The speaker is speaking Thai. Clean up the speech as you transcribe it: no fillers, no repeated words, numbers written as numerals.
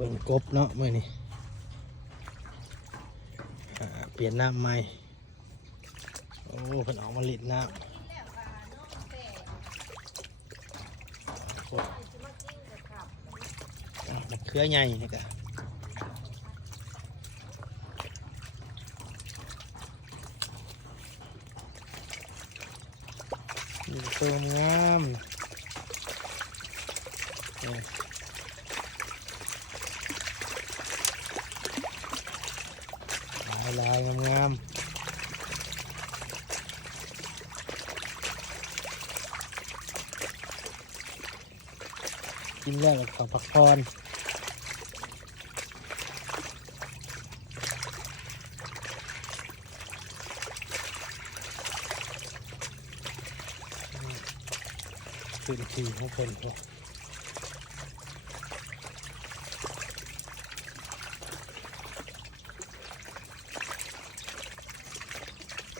บิ่งกบเนาะมื้อนี้เปลี่ยนน้ำใหม่โอ้เพิ่นออกมาลิดน้ำมะเขือใหญ่นี่กะนี่ตัวงามลายงามกินแล้วขอพักผ่อนพื้นที่ของคน